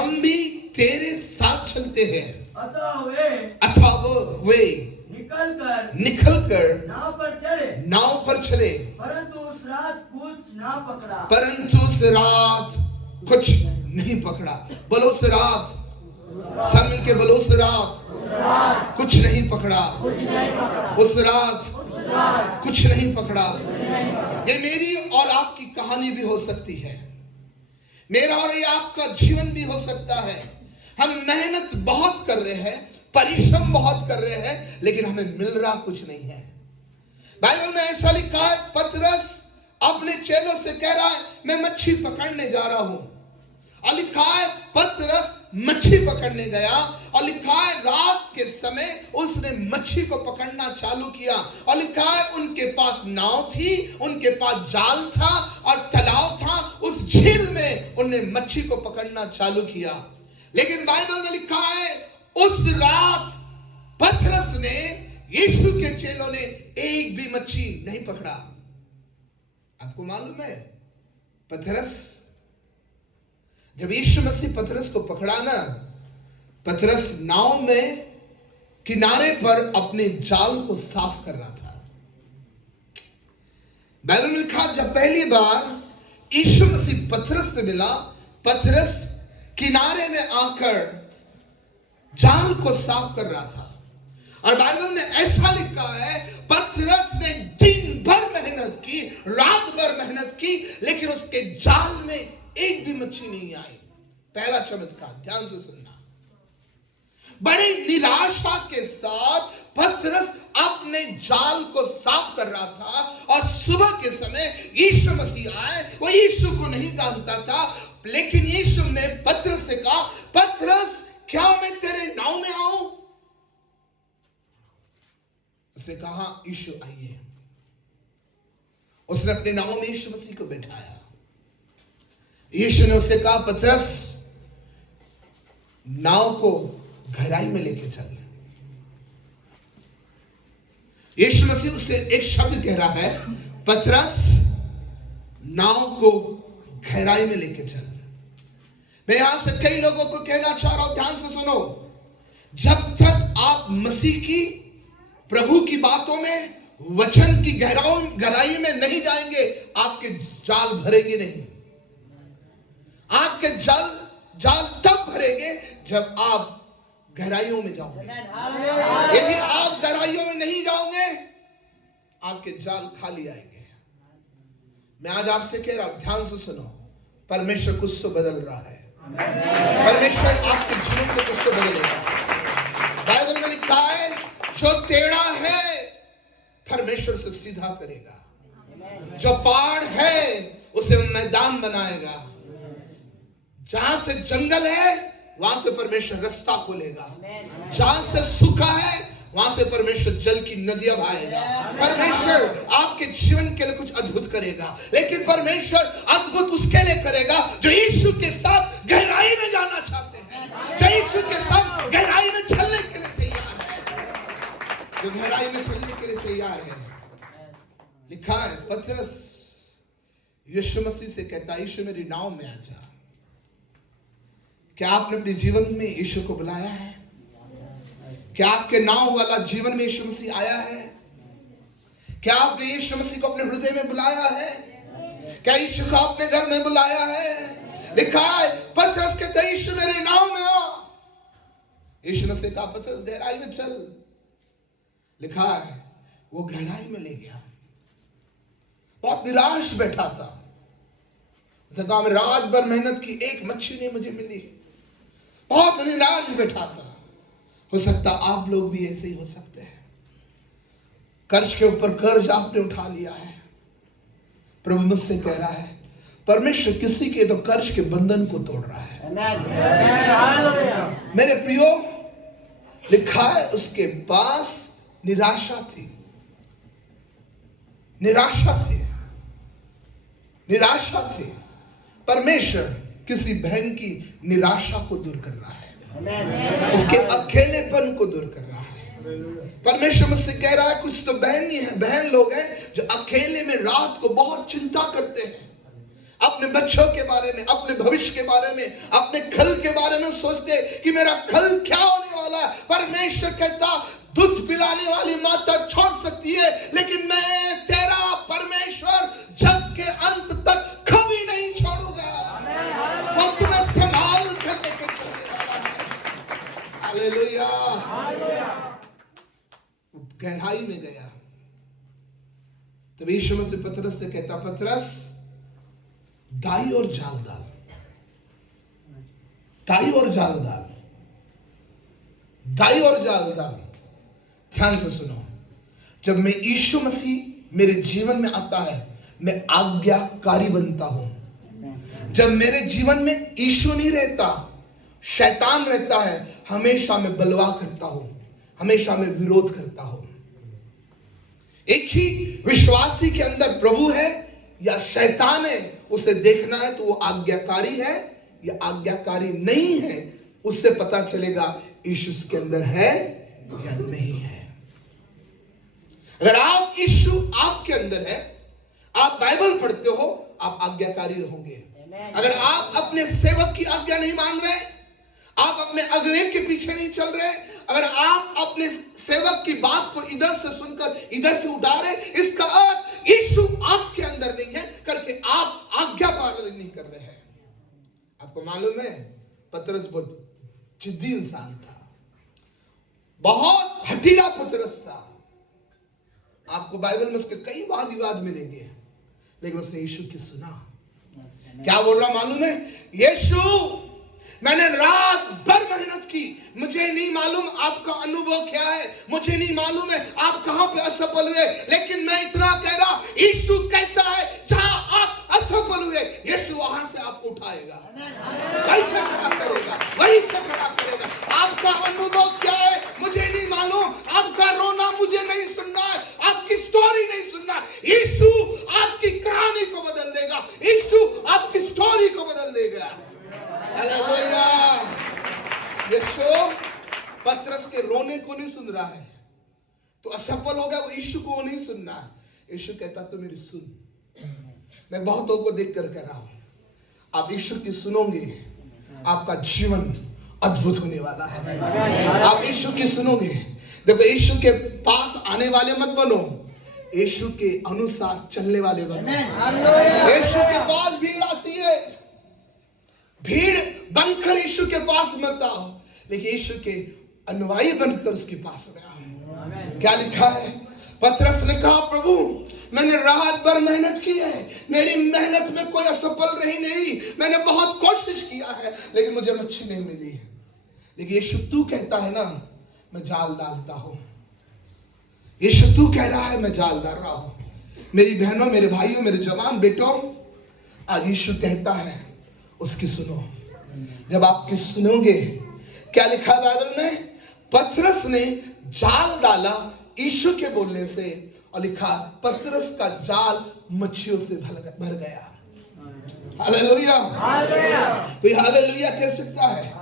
हम भी तेरे साथ चलते हैं। अतः वे निकल कर नाव पर चढ़े, परंतु उस रात कुछ नहीं पकड़ा। बोलो उस रात, सब मिलके बोलो उस रात कुछ नहीं पकड़ा। उस रात कुछ नहीं पकड़ा। ये मेरी और आपकी कहानी भी हो सकती है, मेरा और ये आपका जीवन भी हो सकता है। हम मेहनत बहुत कर रहे हैं, परिश्रम बहुत कर रहे हैं, लेकिन हमें मिल रहा कुछ नहीं है। बाइबल में ऐसा लिखा है, पतरस अपने चेलों से कह रहा है मैं मच्छी पकड़ने जा रहा हूं। और लिखा है पतरस मच्छी पकड़ने गया, और लिखा है रात के समय उसने मच्छी को पकड़ना चालू किया। और लिखा है उनके पास नाव थी, उनके पास जाल था और तालाब था। उस झील में उन्होंने मच्छी को पकड़ना चालू किया। लेकिन बाइबल में लिखा है उस रात पतरस ने, यीशु के चेलों ने एक भी मच्छी नहीं पकड़ा। आपको मालूम है, पतरस, जब यीशु मसीह पतरस को पकड़ा ना, पतरस नाव में किनारे पर अपने जाल को साफ कर रहा था। बाइबल में लिखा जब पहली बार यीशु मसीह पतरस से मिला, पतरस किनारे में आकर जाल को साफ कर रहा था। और बाइबल में ऐसा लिखा है पतरस ने दिन भर मेहनत की, रात भर मेहनत की, लेकिन उसके जाल में एक भी मच्छी नहीं आई। पहला चमत्कार, ध्यान से सुनना। बड़ी निराशा के साथ पतरस अपने जाल को साफ कर रहा था, और सुबह के समय यीशु मसीह आए। वो यीशु को नहीं जानता था, लेकिन यीशु ने पतरस से कहा, पतरस क्या मैं तेरे नाव में आऊं? उसने कहा यीशु आइए। उसने अपने नाव में यीशु मसीह को बैठाया। यीशु ने उससे कहा, पतरस नाव को गहराई में लेके चल। यीशु मसीह उससे एक शब्द कह रहा है, पतरस नाव को गहराई में लेके चल। मैं यहां से कई लोगों को कहना चाह रहा हूं, ध्यान से सुनो। जब तक आप मसीह की, प्रभु की बातों में, वचन की गहराई में नहीं जाएंगे, आपके जाल भरेंगे नहीं। आपके जाल तब भरेंगे जब आप गहराइयों में जाओगे। यदि आप गहराइयों में नहीं जाओगे, आपके जाल खाली आएंगे। मैं आज आपसे कह रहा हूं, ध्यान से सुनो। परमेश्वर कुछ तो बदल रहा है। परमेश्वर आपके जीवन से कुछ तो बदलेगा। बाइबल में लिखा है जो टेढ़ा है परमेश्वर से सीधा करेगा, जो पहाड़ है उसे मैदान बनाएगा, जहां से जंगल है वहां से परमेश्वर रास्ता खोलेगा, जहां से सूखा है वहां से परमेश्वर जल की नदियां बहाएगा। परमेश्वर आपके जीवन के लिए कुछ अद्भुत करेगा, लेकिन परमेश्वर अद्भुत उसके लिए करेगा जो यीशु के साथ गहराई में जाना चाहते हैं, जो यीशु के साथ गहराई में चलने के लिए तैयार है, जो गहराई में चलने के लिए तैयार है। लिखा है पतरस यीशु मसीह से कहता, यीशु मेरी नाव में आ जा। क्या आपने अपने जीवन में यीशु को बुलाया है? क्या आपके नाव वाला जीवन में यीशु मसीह आया है? क्या आपने यीशु मसीह को अपने हृदय में बुलाया है? क्या यीशु को अपने घर में बुलाया है? लिखा है पतरस कहता, यीशु मेरे नाव में आ। यीशु ने कहा, पतरस गहराई में चल। लिखा है वो गहराई में ले गया। बहुत निराश बैठा था। कहा मैं रात भर मेहनत की, एक मच्छी नहीं मुझे मिली। बहुत निराश बैठा था। हो सकता आप लोग भी ऐसे ही हो सकते हैं। कर्ज के ऊपर कर्ज आपने उठा लिया है। प्रभु मुझसे कह रहा है, परमेश्वर किसी के तो कर्ज के बंधन को तोड़ रहा है। मेरे प्रियो, लिखा है उसके पास निराशा थी, निराशा थी, निराशा थी। परमेश्वर किसी बहन की निराशा को दूर कर रहा है, उसके अकेलेपन को दूर कर रहा है। परमेश्वर मुझसे कह रहा है, कुछ तो बहन लोग हैं जो अकेले में रात को बहुत चिंता करते हैं, अपने बच्चों के बारे में, अपने भविष्य के बारे में, अपने कल के बारे में सोचते कि मेरा कल क्या होने वाला है। परमेश्वर कहता दूध पिलाने वाली माता छोड़ सकती है, लेकिन मैं तेरा परमेश्वर जग के अंत तक कभी नहीं छोड़ूंगा। वो तुम्हें संभाल कर लेके चलने वाला है। हालेलुया। गहराई में गया तब यीशु मसीह पतरस से कहता, पतरस दाई और जाल डाल, दाई और जाल डाल, दाई और जाल डाल। ध्यान से सुनो, जब मैं यीशु मसीह मेरे जीवन में आता है, मैं आज्ञाकारी बनता हूं। जब मेरे जीवन में यीशु नहीं रहता, शैतान रहता है, हमेशा मैं बलवा करता हूं, हमेशा मैं विरोध करता हूं। एक ही विश्वासी के अंदर प्रभु है या शैतान है, उसे देखना है तो वो आज्ञाकारी है या आज्ञाकारी नहीं है, उससे पता चलेगा यीशु के अंदर है या नहीं है। अगर आप यीशु आपके अंदर है, आप बाइबल पढ़ते हो, आप आज्ञाकारी रहोगे। अगर आप अपने सेवक की आज्ञा नहीं मान रहे, आप अपने अगुवे के पीछे नहीं चल रहे, अगर आप अपने सेवक की बात को इधर से सुनकर इधर से उड़ा रहे, इसका अर्थ यीशु आपके अंदर नहीं है करके आप आज्ञा पालन नहीं कर रहे हैं। आपको मालूम है, पतरस बहुत जिद्दी इंसान था, बहुत हठीला पतरस था। आपको बाइबल में उसके कई वाद विवाद मिलेंगे, लेकिन उसने यीशु की सुना। क्या बोल रहा मालूम है? यीशु, मैंने रात भर मेहनत की, मुझे नहीं मालूम आपका अनुभव क्या है, मुझे नहीं मालूम है आप कहां पे असफल हुए, लेकिन मैं इतना कह रहा, यीशु कहता है जहां आप असफल हुए, यीशु वहां से आपको उठाएगा, वहीं से खड़ा करेगा, वहीं से खड़ा करेगा। आपका अनुभव क्या है मुझे नहीं मालूम, आपका रोना मुझे नहीं सुनना है, आपकी स्टोरी नहीं सुनना है। यीशु आपकी कहानी को बदल देगा, यीशु आपकी स्टोरी को बदल देगा। हालेलुया। यीशु पतरस के रोने को नहीं सुन रहा है, तो असफल हो गया वो, यीशु को नहीं सुनना है। यीशु कहता तू मेरी सुन। मैं बहुतों को देख कर कह रहा हूं, आप यीशु की सुनोगे, आपका जीवन अद्भुत होने वाला है। आप यीशु की सुनोगे। देखो, यीशु के पास आने वाले मत बनो, यीशु के अनुसार चलने वाले बनो। यीशु के पास भीड़ आती है, भीड़ बनकर यीशु के पास मत आओ, लेकिन यीशु के अनुयायी बनकर उसके पास में आओ। क्या लिखा है? पतरस ने कहा, प्रभु मैंने रात भर मेहनत की है, मेरी मेहनत में कोई असफल रही नहीं, मैंने बहुत कोशिश किया है, लेकिन मुझे मच्छी नहीं मिली। लेकिन यीशु तू कहता है ना, मैं जाल डालता हूं। यीशु तू कह रहा है, मैं जाल डाल रहा हूं। मेरी बहनों, मेरे भाइयों, मेरे जवान बेटों, आज यीशु कहता है उसकी सुनो। जब आपकी सुनोगे, क्या लिखा है बाइबल में? पतरस ने जाल डाला यीशु के बोलने से, और लिखा पतरस का जाल मच्छियों से भर गया। हालेलुया। कोई हालेलुया कह सकता है?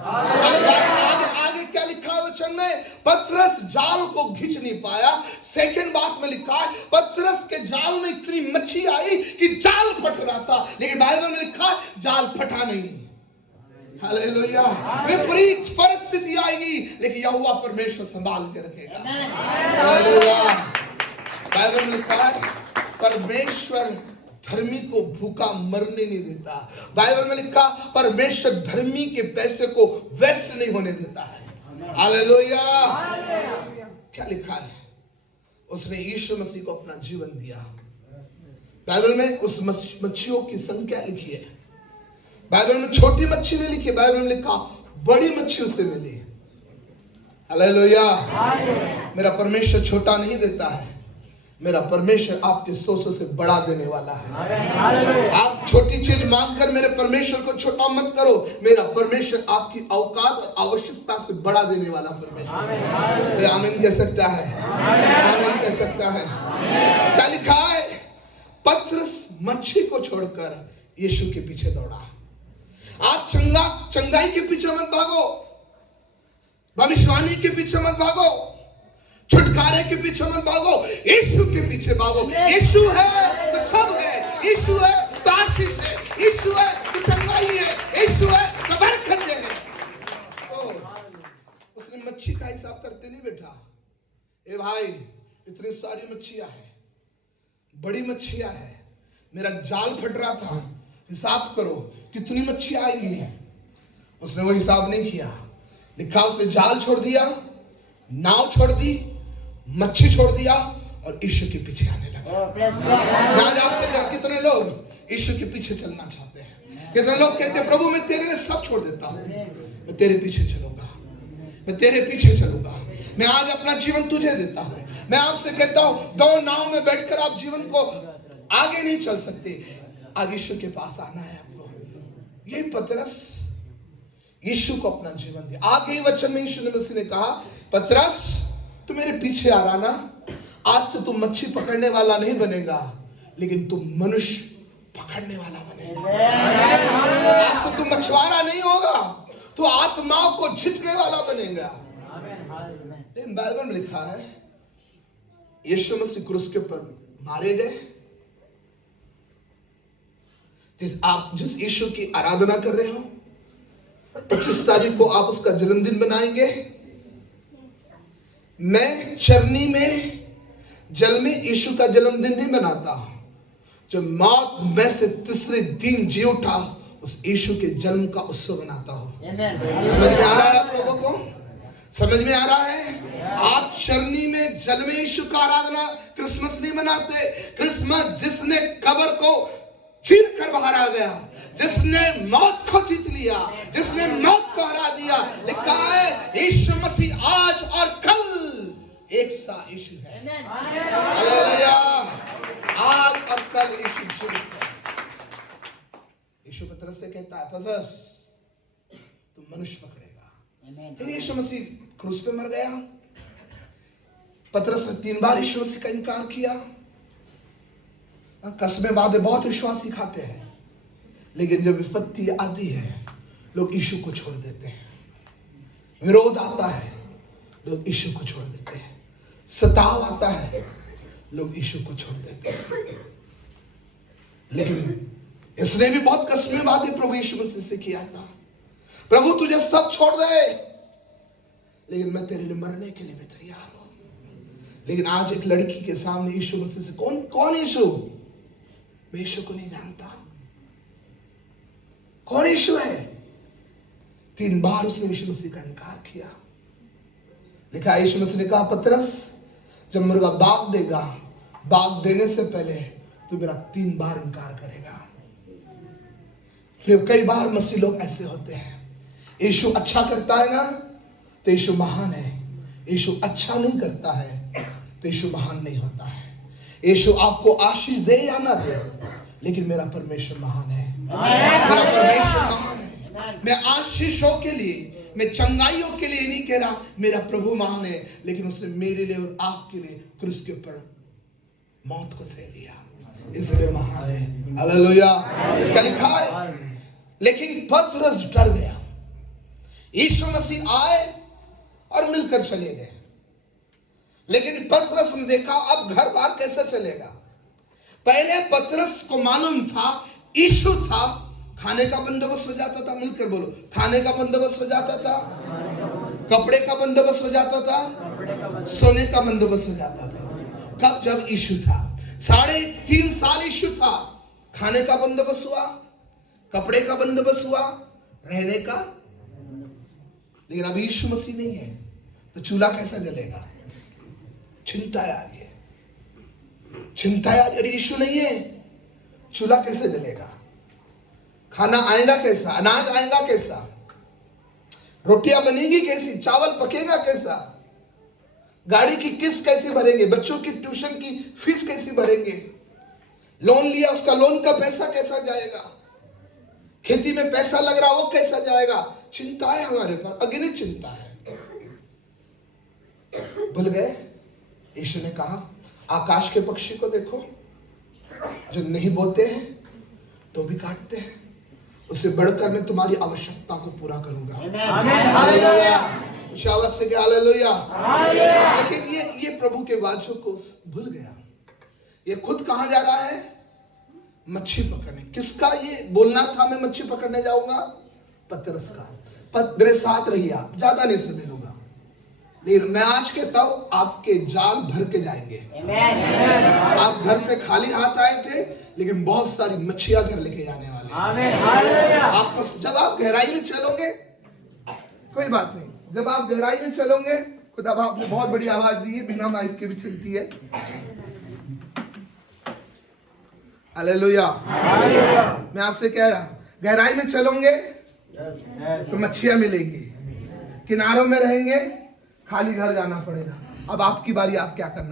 आगे क्या लिखा है वचन में? पतरस जाल को खींच नहीं पाया। सेकंड बात में लिखा है, पतरस के जाल में इतनी मच्छी आई कि जाल फट रहा था, लेकिन बाइबल में लिखा है जाल फटा नहीं। हालेलुया। विपरीत परिस्थिति आएगी, लेकिन यहोवा परमेश्वर संभाल के रखेगा। हालेलुया। बाइबल में लिखा है, परमेश्वर धर्मी को भूखा मरने नहीं देता। बाइबल में लिखा, परमेश्वर धर्मी के पैसे को वेस्ट नहीं होने देता है। हालेलुया। क्या लिखा है? उसने यीशु मसीह को अपना जीवन दिया। बाइबल में उस मच्छियों की संख्या लिखी है। बाइबल में छोटी मच्छी नहीं लिखी, बाइबल में लिखा बड़ी मच्छी उसे मिली। हालेलुया। मेरा परमेश्वर छोटा नहीं देता है, मेरा परमेश्वर आपके सोचों से बड़ा देने वाला है। आप छोटी चीज मांगकर मेरे परमेश्वर को छोटा मत करो, मेरा परमेश्वर आपकी औकात और आवश्यकता से बड़ा देने वाला परमेश्वर। आमीन कह सकता है? आमीन कह सकता है? क्या लिखा है? पतरस मच्छी को छोड़कर यीशु के पीछे दौड़ा। आप चंगाई के पीछे मत भागो, भविष्यवाणी के पीछे मत भागो, छुटकारे के पीछे मत भागो, यीशु के पीछे भागो। यीशु है तो सब है, यीशु है तो आशीष है, यीशु है तो चंगाई है, यीशु है तो बरकत है। ए भाई, इतनी सारी मच्छियां है, बड़ी मच्छियां है, मेरा जाल फट रहा था, हिसाब करो कितनी मच्छियां आएंगी। उसने वो हिसाब नहीं किया, लिखा उसने जाल छोड़ दिया, नाव छोड़ दी, मच्छी छोड़ दिया और यीशु के पीछे आने लगा। आज आपसे कहा, कितने लोग यीशु के पीछे चलना चाहते हैं? कितने लोग कहते हैं प्रभु मैं तेरे लिए सब छोड़ देता हूं, मैं तेरे पीछे चलूंगा, मैं तेरे पीछे चलूंगा, मैं आज अपना जीवन तुझे देता हूं। मैं आपसे कहता हूं, दो नाव में बैठकर आप जीवन को आगे नहीं चल सकते, आज यीशु के पास आना है आपको। यही पतरस यीशु को अपना जीवन दिया। आगे ही वचन में यीशु मसीह ने कहा, पतरस तू मेरे पीछे आ रहा ना, आज से तुम मच्छी पकड़ने वाला नहीं बनेगा, लेकिन तुम मनुष्य पकड़ने वाला बनेगा। आज से तुम मछुआरा नहीं होगा, तो आत्माओं को जीतने वाला बनेगा। बाइबल में लिखा है यीशु मसीह क्रूस के ऊपर मारे गए। जिस यीशु की आराधना कर रहे हो, 25 तारीख को आप उसका जन्मदिन बनाएंगे। मैं चरनी में जल में यीशु का जन्मदिन नहीं बनाता, जो मौत में से तीसरे दिन जी उठा उस यीशु के जन्म का उत्सव बनाता हूं। समझ में आ रहा है आप लोगों को? समझ में आ रहा है? आप चरनी में जल में यीशु का आराधना क्रिसमस नहीं मनाते। क्रिसमस जिसने कब्र को चीर कर बाहर आ गया, जिसने मौत को जीत लिया, जिसने मौत को हरा दिया। लिखा है यीशु मसीह आज और कल एक सा यीशु है। हालेलुया, आज और कल यीशु जीवित है। यीशु पतरस से कहता है, पतरस तुम मनुष्य पकड़ेगा। यीशु मसीह क्रूस पे मर गया। पतरस ने 3 बार यीशु मसीह का इनकार किया। कसमें वादे बहुत विश्वासी खाते हैं, लेकिन जब विपत्ति आती है लोग यीशु को छोड़ देते हैं। विरोध आता है लोग यीशु को छोड़ देते हैं। सताव आता है लोग यीशु को छोड़ देते हैं। लेकिन इसने भी बहुत कसमें वादे प्रभु यीशु मसीह से किया था, प्रभु तुझे सब छोड़ दे, लेकिन मैं तेरे लिए मरने के लिए भी तैयार हूं। लेकिन आज एक लड़की के सामने यीशु मसीह से, कौन यीशु? मैं यीशु को नहीं जानता। कौन यीशु है? 3 बार उसने यीशु मसीह का इनकार किया। लिखा यीशु मसीह ने कहा, पतरस जब मुर्गा बाग देगा, बाग देने से पहले तू मेरा 3 बार इनकार करेगा। फिर कई बार मसीह लोग ऐसे होते हैं, यीशु अच्छा करता है ना तो यीशु महान है, यीशु अच्छा नहीं करता है तो यीशु महान नहीं होता है। यीशु आपको आशीष दे या ना दे, लेकिन मेरा परमेश्वर महान है। मेरा परमेश्वर महान है। मैं आशीषों के लिए, मैं चंगाइयों के लिए नहीं कह रहा, मेरा प्रभु महान है, लेकिन उसने मेरे लिए और आपके लिए क्रूस के ऊपर मौत को सह लिया, इसलिए महान है। हालेलुया। क्या लिखा है? लेकिन पतरस डर गया। यीशु मसीह आए और मिलकर चले गए, लेकिन पतरस ने देखा अब घर बार कैसे चलेगा। पहले पतरस को मालूम था यीशु था, खाने का बंदोबस्त हो जाता था। मिलकर बोलो, खाने का बंदोबस्त हो जाता था, कपड़े का बंदोबस्त हो जाता था, सोने का बंदोबस्त हो जाता था। कब? जब यीशु था। 3.5 साल यीशु था। खाने का बंदोबस्त हुआ, कपड़े का बंदोबस्त हुआ, रहने का। लेकिन अब यीशु मसीह नहीं है तो चूल्हा कैसा जलेगा? चिंता आ रही है, चिंता आ रही है। यीशु नहीं है, चूल्हा कैसे जलेगा? खाना आएगा कैसा? अनाज आएगा कैसा? रोटियां बनेगी कैसी? चावल पकेगा कैसा? गाड़ी की किस्त कैसे भरेंगे? बच्चों की ट्यूशन की फीस कैसी भरेंगे? लोन लिया, उसका लोन का पैसा कैसा जाएगा? खेती में पैसा लग रहा, वो कैसा जाएगा? चिंता है हमारे पास, अगेन चिंता है। भूल गए? यीशु ने कहा आकाश के पक्षी को देखो, जो नहीं बोते हैं तो भी काटते हैं, उससे बढ़कर मैं तुम्हारी आवश्यकता को पूरा करूंगा। हालेलुया। आवश्यक है। हालेलुया। लेकिन ये प्रभु के वाचों को भूल गया। ये खुद कहां जा रहा है? मच्छी पकड़ने। किसका ये बोलना था मैं मच्छी पकड़ने जाऊंगा? पतरस का। मेरे साथ रहिए आप, ज्यादा नहीं समय लूंगा, लेकिन मैं आज कहता हूं आपके जाल भर के जाएंगे। आप घर से खाली हाथ आए थे, लेकिन बहुत सारी मच्छियां घर लेके जाने वाले हैं। आपको जब आप गहराई में चलोगे, कोई बात नहीं, जब आप गहराई में चलोगे, खुदा आपने बहुत बड़ी आवाज दी है, बिना माइक के भी चलती है। हालेलुया। मैं आपसे कह रहा, गहराई में चलोगे तो मच्छियां मिलेंगी, किनारों में रहेंगे खाली घर जाना पड़ेगा। अब आपकी बारी, आप क्या करना।